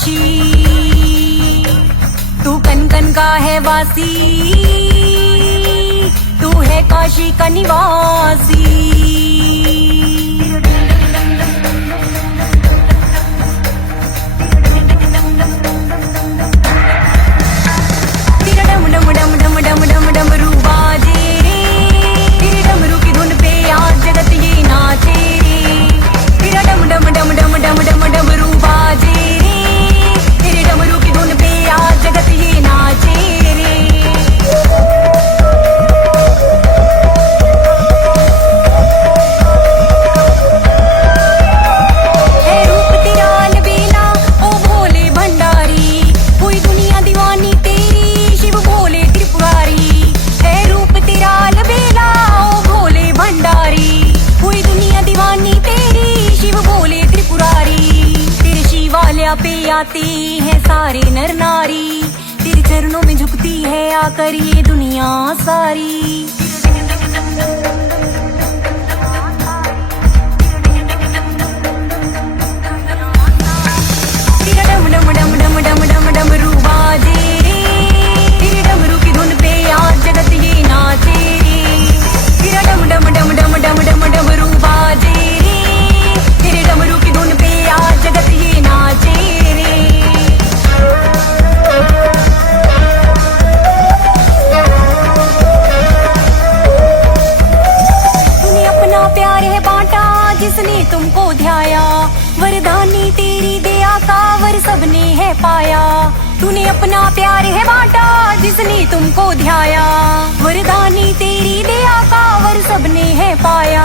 काशी, तू कन कन का है वासी, तू है काशी का निवासी। तेरा डम डम डम डम डम डम डमरू बाजे रे, तेरे डमरू की धुन पे आज जगत ये नाचे रे। तेरा डम डम डम डम डम डम डमरू बाजे रे, तेरे डमरू की धुन पे आज जगत ये नाचे रे। है रूप तेरा अलबेला ओ भोले भंडारी, पूरी दुनिया दीवानी तेरी शिव भोले त्रिपुरारी। है रूप तेरा अलबेला ओ भोले भंडारी, पूरी दुनिया दीवानी तेरी शिव भोले त्रिपुरारी। तेरे शिवालया पे आते हैं सारे नर नारी, तेरे चरणों में झुकती है आकर ये दुनिया सारी। तेरा डम डम डम डम डम डम डमरू बाजे रे, तेरे डमरू की धुन पे आज जगत ये नाचे रे। तेरा डम डम डम डम डम डम डमरू बाजे रे, तेरे डमरू की धुन पे आज जगत ये नाचे रे। तूने अपना प्यार है बांटा जिसने तुमको ध्याया, वरदानी तेरी दया का वर सबने है पाया। तूने अपना प्यार है बांटा जिसने तुमको ध्याया, वरदानी तेरी दया का वर सबने है पाया।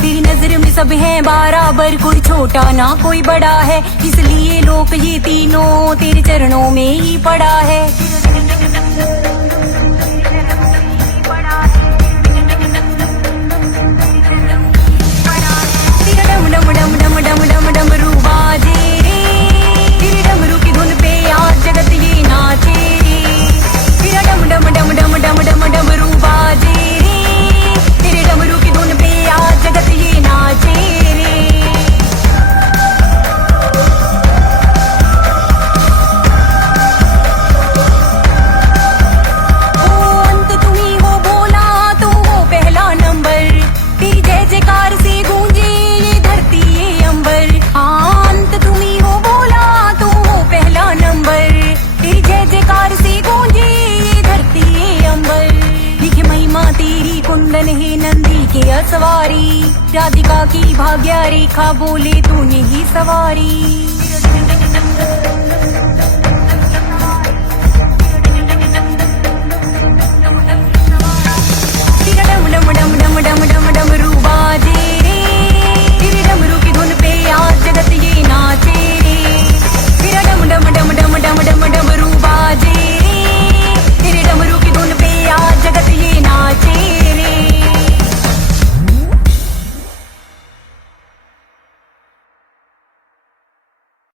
तेरी नजर में सब है बराबर, कोई छोटा ना कोई बड़ा है, इसलिए लोग ये तीनों तेरे चरणों में ही पड़ा है। तेरा डम डम डम डम डम डम डमरू बाजे रे, तेरे डमरू की धुन पे आज जगत ये नाचे रे। तेरा डम डम डम डम डम डम डमरू बाजे रे, तेरे डमरू की धुन पे आज जगत ये नाचे रे। ओ अंत तुम्ही हो भोला, तुम हो पहला नंबर, तेरी जय जयकार से गूंजे ये धरती ये अंबर। अंत तुम्ही हो भोला, तुम हो पहला नंबर, तेरी जय जयकार से गूंजे ये धरती ये अंबर। लिखे महिमा तेरी कुंदन है नंदी के असवारी, राधिका की भाग्य रेखा बोले तूने ही सवारी।